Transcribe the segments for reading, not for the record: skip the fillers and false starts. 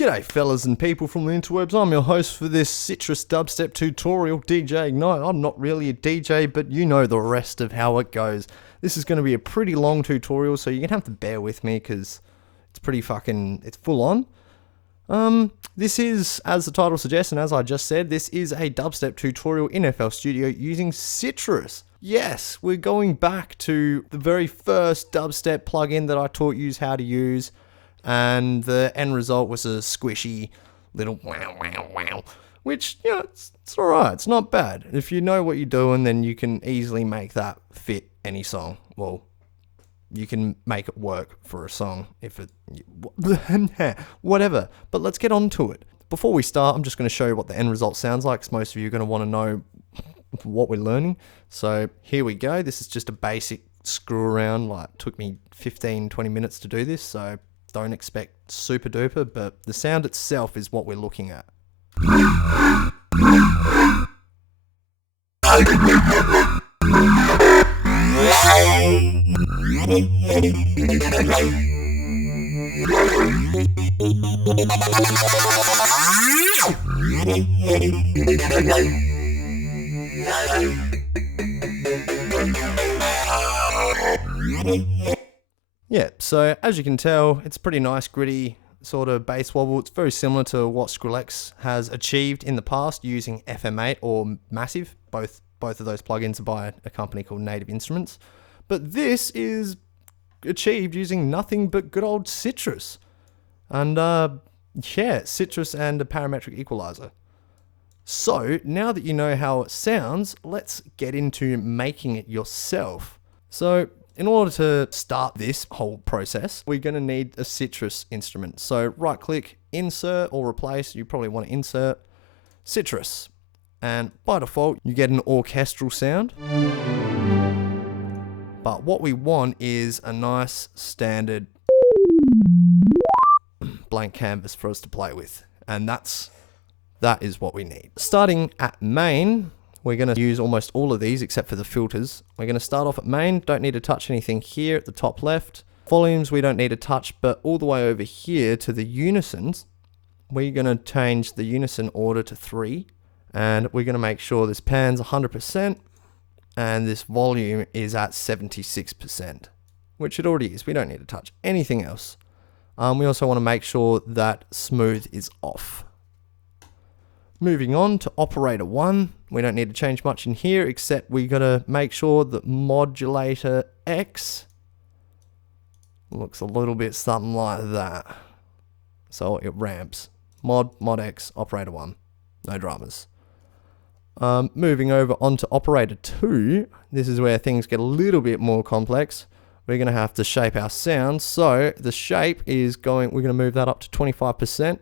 G'day fellas and people from the interwebs, I'm your host for this Sytrus dubstep tutorial, DJ Ignyte. I'm not really a DJ, but you know the rest of how it goes. This is going to be a pretty long tutorial, so you're going to have to bear with me because it's pretty it's full on. This is, as the title suggests and as I just said, this is a dubstep tutorial in FL Studio using Sytrus. Yes, we're going back to the very first dubstep plugin that I taught you how to use. And the end result was a squishy little wow, wow, wow. Which, you know, it's alright. It's not bad. If you know what you're doing, then you can easily make that fit any song. Well, you can make it work for a song if it... whatever. But let's get on to it. Before we start, I'm just going to show you what the end result sounds like, because most of you are going to want to know what we're learning. So here we go. This is just a basic screw around. Like, it took me 15-20 minutes to do this, so... don't expect super duper, but the sound itself is what we're looking at. Yeah, so as you can tell, it's a pretty nice, gritty sort of bass wobble. It's very similar to what Skrillex has achieved in the past using FM8 or Massive. Both of those plugins are by a company called Native Instruments. But this is achieved using nothing but good old Sytrus. And yeah, Sytrus and a parametric equalizer. So now that you know how it sounds, let's get into making it yourself. So in order to start this whole process, we're going to need a Sytrus instrument. So right click, insert or replace. You probably want to insert Sytrus. And by default, you get an orchestral sound. But what we want is a nice standard blank canvas for us to play with. And that is what we need. Starting at main, we're going to use almost all of these except for the filters. We're going to start off at main. Don't need to touch anything here at the top left. Volumes we don't need to touch, but all the way over here to the unisons, we're going to change the unison order to 3. And we're going to make sure this pan's 100% and this volume is at 76%, which it already is. We don't need to touch anything else. We also want to make sure that smooth is off. Moving on to operator 1, we don't need to change much in here except we got to make sure that modulator X looks a little bit something like that. So it ramps. Mod X, operator 1. No dramas. Moving over onto operator 2, this is where things get a little bit more complex. We're going to have to shape our sound. So the shape is we're going to move that up to 25%.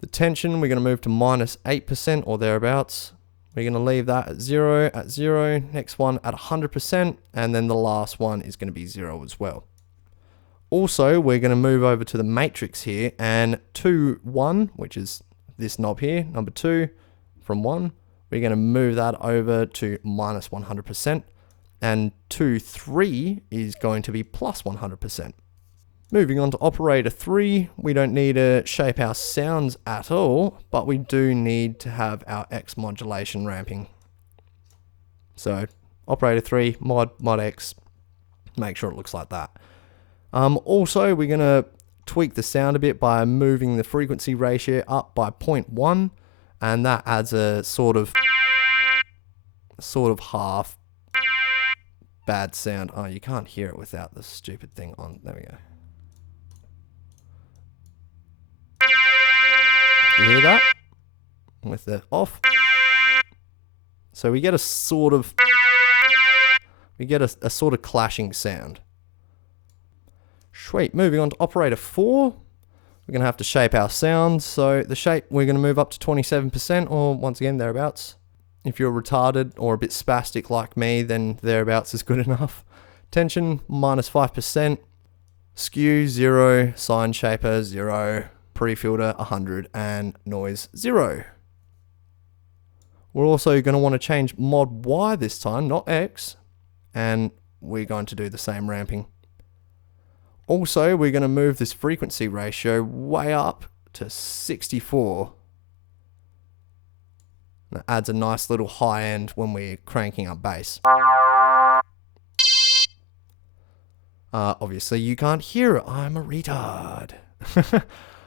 The tension, we're going to move to -8% or thereabouts. We're going to leave that at 0, next one at 100%, and then the last one is going to be 0 as well. Also, we're going to move over to the matrix here, and 2, 1, which is this knob here, number 2, from 1, we're going to move that over to -100%, and 2, 3 is going to be +100%. Moving on to operator 3, we don't need to shape our sounds at all, but we do need to have our X modulation ramping. So operator 3, mod X, make sure it looks like that. Also, we're going to tweak the sound a bit by moving the frequency ratio up by 0.1, and that adds a sort of half bad sound. Oh, you can't hear it without the stupid thing on. There we go. You hear that? With the off. So we get a sort of clashing sound. Sweet. Moving on to operator 4. We're going to have to shape our sound. So the shape, we're going to move up to 27%, or once again, thereabouts. If you're retarded or a bit spastic like me, then thereabouts is good enough. Tension, -5%. Skew, 0. Sine shaper, 0. Pre-filter 100 and noise 0. We're also going to want to change mod Y this time, not X, and we're going to do the same ramping. Also, we're going to move this frequency ratio way up to 64. That adds a nice little high end when we're cranking up bass. Obviously you can't hear it, I'm a retard.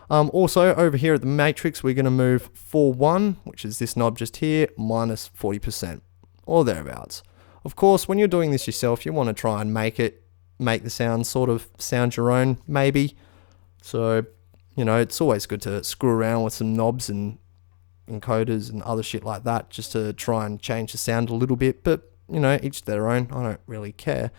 Also over here at the matrix, we're going to move 4-1, which is this knob just here, minus 40%, or thereabouts. Of course, when you're doing this yourself, you want to try and make the sound sort of sound your own, maybe. So, you know, it's always good to screw around with some knobs and encoders and other shit like that, just to try and change the sound a little bit, but, you know, each their own, I don't really care.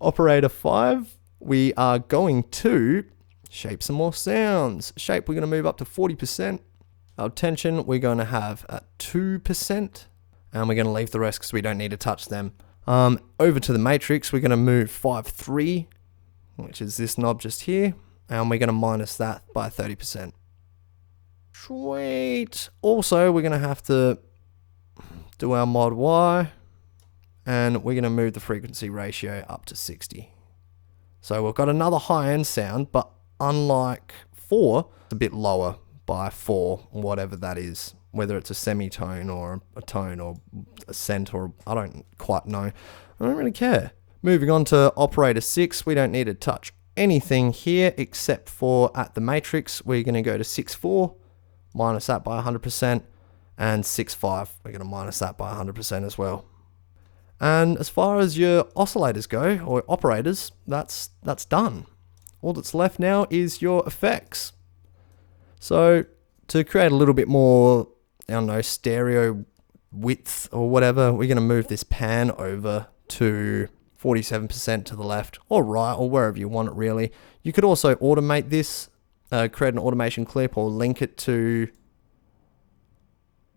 Operator 5, we are going to shape some more sounds. Shape, we're going to move up to 40%. Our tension, we're going to have at 2%. And we're going to leave the rest because we don't need to touch them. Over to the matrix, we're going to move 5-3, which is this knob just here. And we're going to minus that by 30%. Sweet. Also, we're going to have to do our mod Y. And we're going to move the frequency ratio up to 60. So we've got another high-end sound, but unlike 4, it's a bit lower by 4, whatever that is. Whether it's a semitone or a tone or a cent, or I don't quite know. I don't really care. Moving on to operator 6, we don't need to touch anything here except for at the matrix, we're going to go to 6-4, minus that by 100%, and 6-5, we're going to minus that by 100% as well. And as far as your oscillators go, or operators, that's done. All that's left now is your effects. So to create a little bit more, I don't know, stereo width or whatever, we're going to move this pan over to 47% to the left or right, or wherever you want it really. You could also automate this, create an automation clip or link it to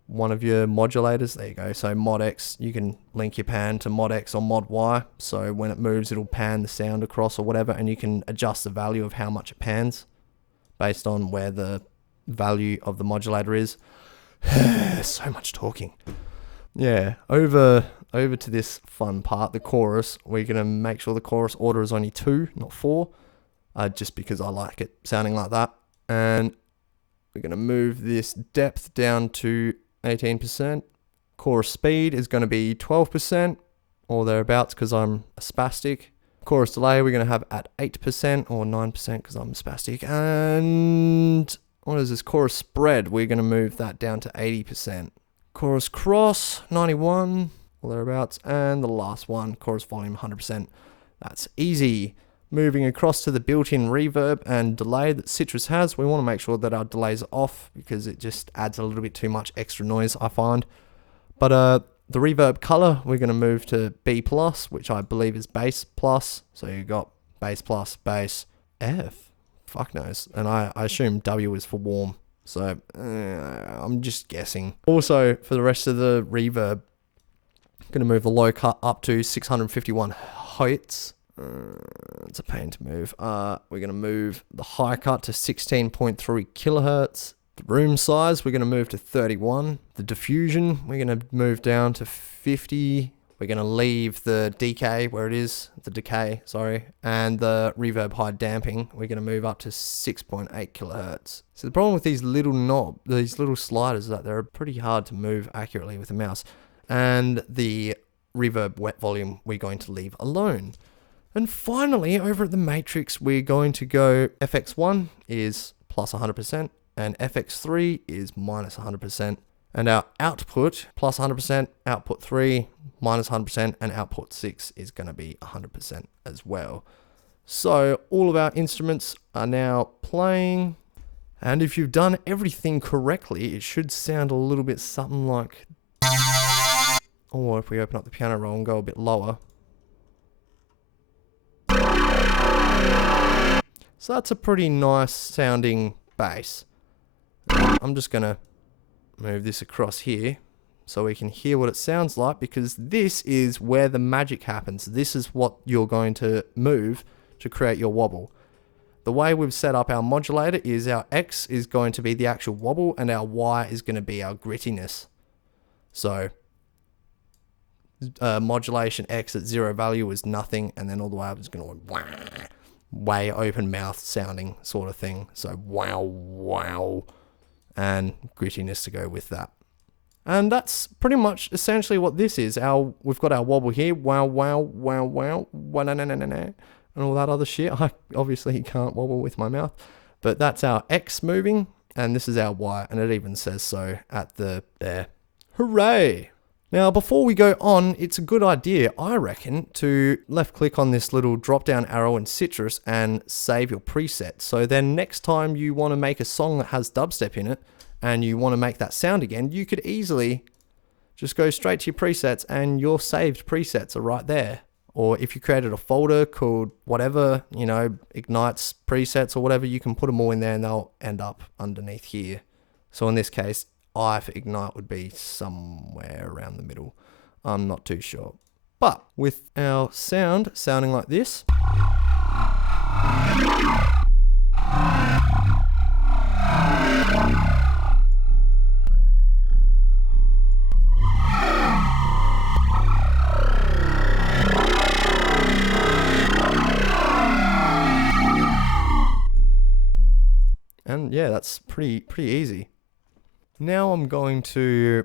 one of your modulators. There you go. So mod X, you can link your pan to mod X or mod Y. So when it moves, it'll pan the sound across or whatever, and you can adjust the value of how much it pans based on where the value of the modulator is. So much talking. Yeah, over to this fun part, the chorus. We're going to make sure the chorus order is only 2, not 4, just because I like it sounding like that. And we're going to move this depth down to 18%. Chorus speed is going to be 12% or thereabouts because I'm a spastic. Chorus delay we're going to have at 8% or 9% because I'm a spastic. And what is this? Chorus spread, we're going to move that down to 80%. Chorus cross, 91 or thereabouts. And the last one, chorus volume, 100%. That's easy. Moving across to the built-in reverb and delay that Sytrus has, we want to make sure that our delays are off because it just adds a little bit too much extra noise, I find. But the reverb color, we're going to move to B+, which I believe is bass plus. So you've got bass plus, bass, F. Fuck knows. And I assume W is for warm. So I'm just guessing. Also, for the rest of the reverb, I'm going to move the low cut up to 651 Hertz. It's a pain to move. We're going to move the high cut to 16.3 kilohertz. The room size, we're going to move to 31. The diffusion, we're going to move down to 50. We're going to leave the decay where it is, and the reverb high damping, we're going to move up to 6.8 kilohertz. So the problem with these little sliders is that they're pretty hard to move accurately with a mouse. And the reverb wet volume, we're going to leave alone. And finally, over at the matrix, we're going to go FX1 is plus 100%, and FX3 is minus 100%. And our output, plus 100%, output 3, minus 100%, and output 6 is going to be 100% as well. So all of our instruments are now playing. And if you've done everything correctly, it should sound a little bit something like... Or if we open up the piano roll and go a bit lower... So that's a pretty nice sounding bass. I'm just going to move this across here so we can hear what it sounds like, because this is where the magic happens. This is what you're going to move to create your wobble. The way we've set up our modulator is our X is going to be the actual wobble and our Y is going to be our grittiness. So modulation X at 0 value is nothing, and then all the way up is going to go wah. way open mouth sounding sort of thing. So wow, wow, and grittiness to go with that. And that's pretty much essentially what this is. We've got our wobble here, wow, wow, wow, wow, wow, na, na, na, na, na, and all that other shit. I obviously can't wobble with my mouth, but that's our X moving, and this is our Y, and it even says so at the there. Hooray! Now, before we go on, it's a good idea, I reckon, to left click on this little drop down arrow in Sytrus and save your preset. So then next time you want to make a song that has dubstep in it and you want to make that sound again, you could easily just go straight to your presets and your saved presets are right there. Or if you created a folder called whatever, you know, Ignyte's presets or whatever, you can put them all in there and they'll end up underneath here. So in this case, I for Ignyte would be somewhere around the middle. I'm not too sure. But with our sound sounding like this. And yeah, that's pretty easy. Now I'm going to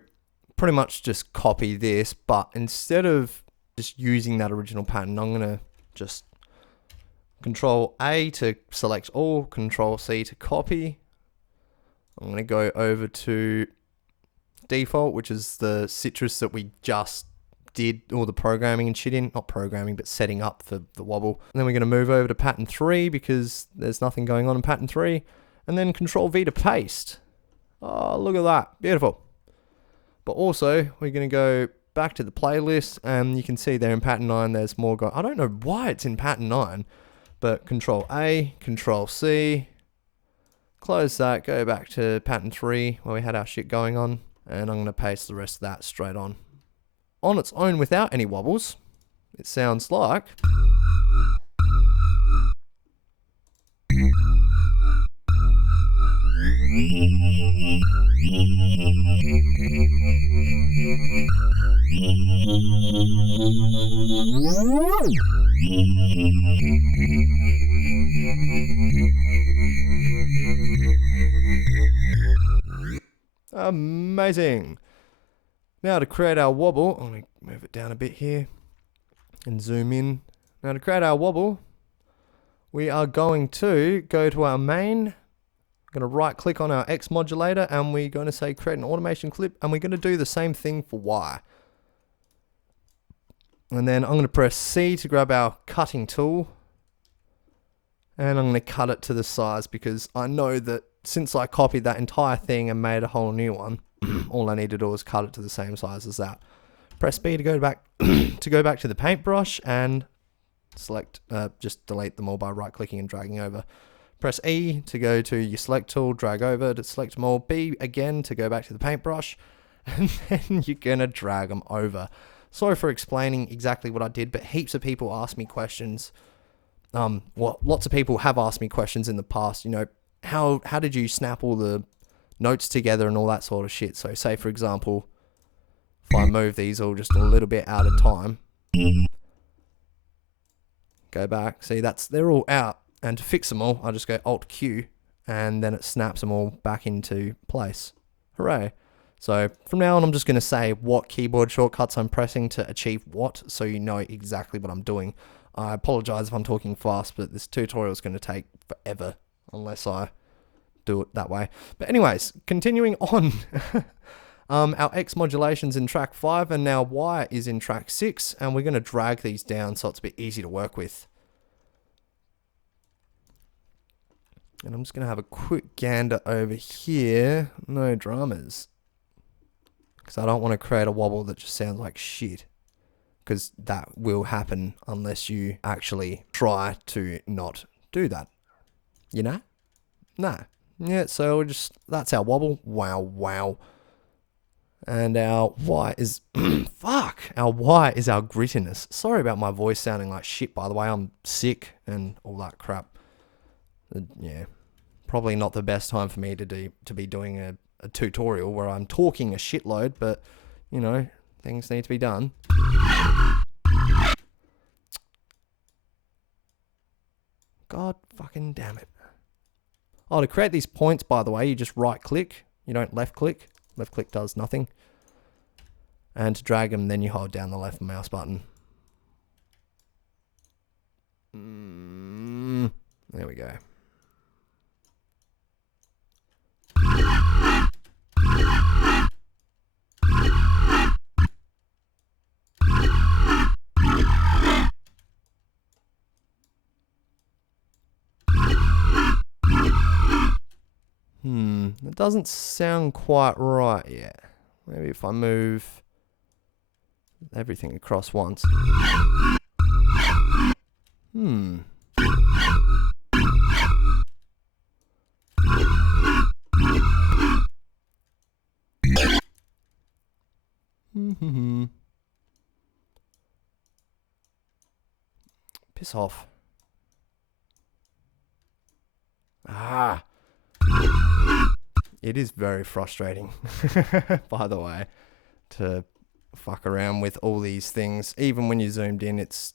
pretty much just copy this, but instead of just using that original pattern, I'm going to just Control A to select all, Control C to copy. I'm going to go over to default, which is the Sytrus that we just did all the programming and shit in. Not programming, but setting up for the wobble. And then we're going to move over to pattern 3 because there's nothing going on in pattern 3. And then Control V to paste. Oh, look at that. Beautiful. But also, we're going to go back to the playlist, and you can see there in pattern 9, there's more I don't know why it's in pattern 9, but Control A, Control C, close that, go back to pattern 3, where we had our shit going on, and I'm going to paste the rest of that straight on. On its own, without any wobbles, it sounds like... Amazing. Now to create our wobble, I'm going to move it down a bit here and zoom in. Now to create our wobble, we are going to go to our main. Going to right click on our X modulator and we're going to say create an automation clip, and we're going to do the same thing for Y. And then I'm going to press C to grab our cutting tool, and I'm going to cut it to the size because I know that since I copied that entire thing and made a whole new one, all I need to do is cut it to the same size as that. Press B to go back to the paintbrush and select, just delete them all by right clicking and dragging over. Press E to go to your select tool, drag over to select them all. B again to go back to the paintbrush, and then you're gonna drag them over. Sorry for explaining exactly what I did, but heaps of people ask me questions. Lots of people have asked me questions in the past. You know, how did you snap all the notes together and all that sort of shit? So say for example, if I move these all just a little bit out of time, go back. See, they're all out. And to fix them all, I just go Alt Q, and then it snaps them all back into place. Hooray. So from now on, I'm just going to say what keyboard shortcuts I'm pressing to achieve what, so you know exactly what I'm doing. I apologize if I'm talking fast, but this tutorial is going to take forever unless I do it that way. But anyways, continuing on. Our X modulation's in track 5, and now Y is in track 6, and we're going to drag these down so it's a bit easy to work with. And I'm just going to have a quick gander over here. No dramas. Because I don't want to create a wobble that just sounds like shit. Because that will happen unless you actually try to not do that. You know? Nah. Yeah, so that's our wobble. Wow, wow. And our Y is... fuck! Our Y is our grittiness. Sorry about my voice sounding like shit, by the way. I'm sick and all that crap. Yeah, probably not the best time for me to be doing a tutorial where I'm talking a shitload, but you know, things need to be done. God Fucking damn it. Oh, to create these points, by the way, you just right click. You don't left click. Left click does nothing. And to drag them, then you hold down the left mouse button. There we go. It doesn't sound quite right yet. Maybe if I move everything across once. Piss off. Ah. It is very frustrating, by the way, to fuck around with all these things. Even when you're zoomed in, it's,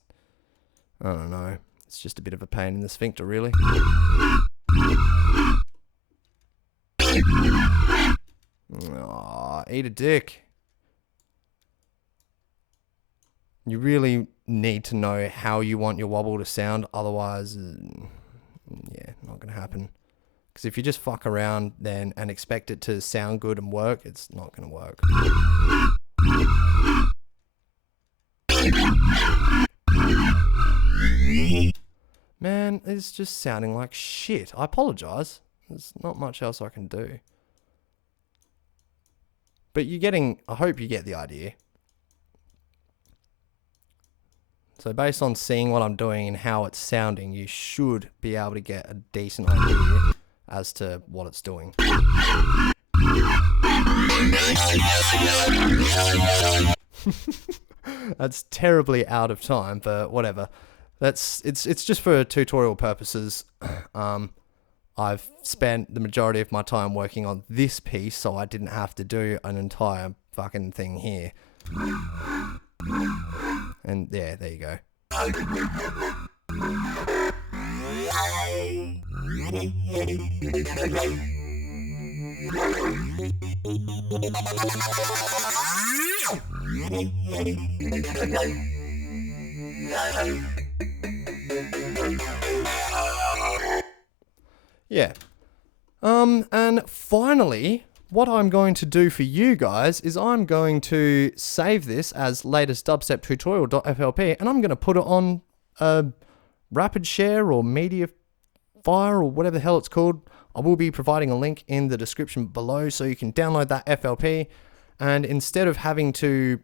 I don't know, it's just a bit of a pain in the sphincter, really. Aw, eat a dick. You really need to know how you want your wobble to sound, otherwise, yeah, not going to happen. Because if you just fuck around then and expect it to sound good and work, it's not going to work. Man, it's just sounding like shit. I apologize. There's not much else I can do. But you're getting, I hope you get the idea. So based on seeing what I'm doing and how it's sounding, you should be able to get a decent idea as to what it's doing. That's terribly out of time, but whatever. It's just for tutorial purposes. I've spent the majority of my time working on this piece, so I didn't have to do an entire fucking thing here. And yeah, there you go. Yeah. And finally, what I'm going to do for you guys is I'm going to save this as latest dubstep tutorial.flp, and I'm going to put it on Rapid Share or Media Fire or whatever the hell it's called. I will be providing a link in the description below so you can download that FLP, and instead of having to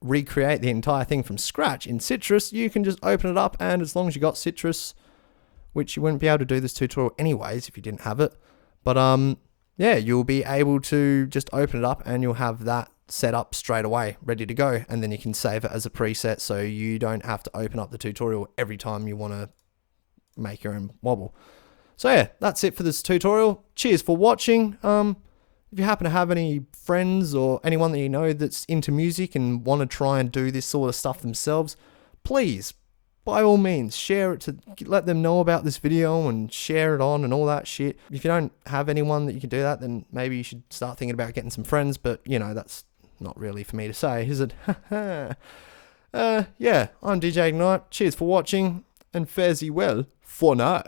recreate the entire thing from scratch in Sytrus, you can just open it up, and as long as you got Sytrus, which you wouldn't be able to do this tutorial anyways if you didn't have it, but yeah, you'll be able to just open it up and you'll have that set up straight away, ready to go, and then you can save it as a preset so you don't have to open up the tutorial every time you want to make your own wobble. So yeah, that's it for this tutorial. Cheers for watching. If you happen to have any friends or anyone that you know that's into music and want to try and do this sort of stuff themselves, please, by all means, share it to let them know about this video and share it on and all that shit. If you don't have anyone that you can do that, then maybe you should start thinking about getting some friends, but you know, that's not really for me to say, is it? Yeah, I'm DJ Ignyte. Cheers for watching, and fare thee well for now.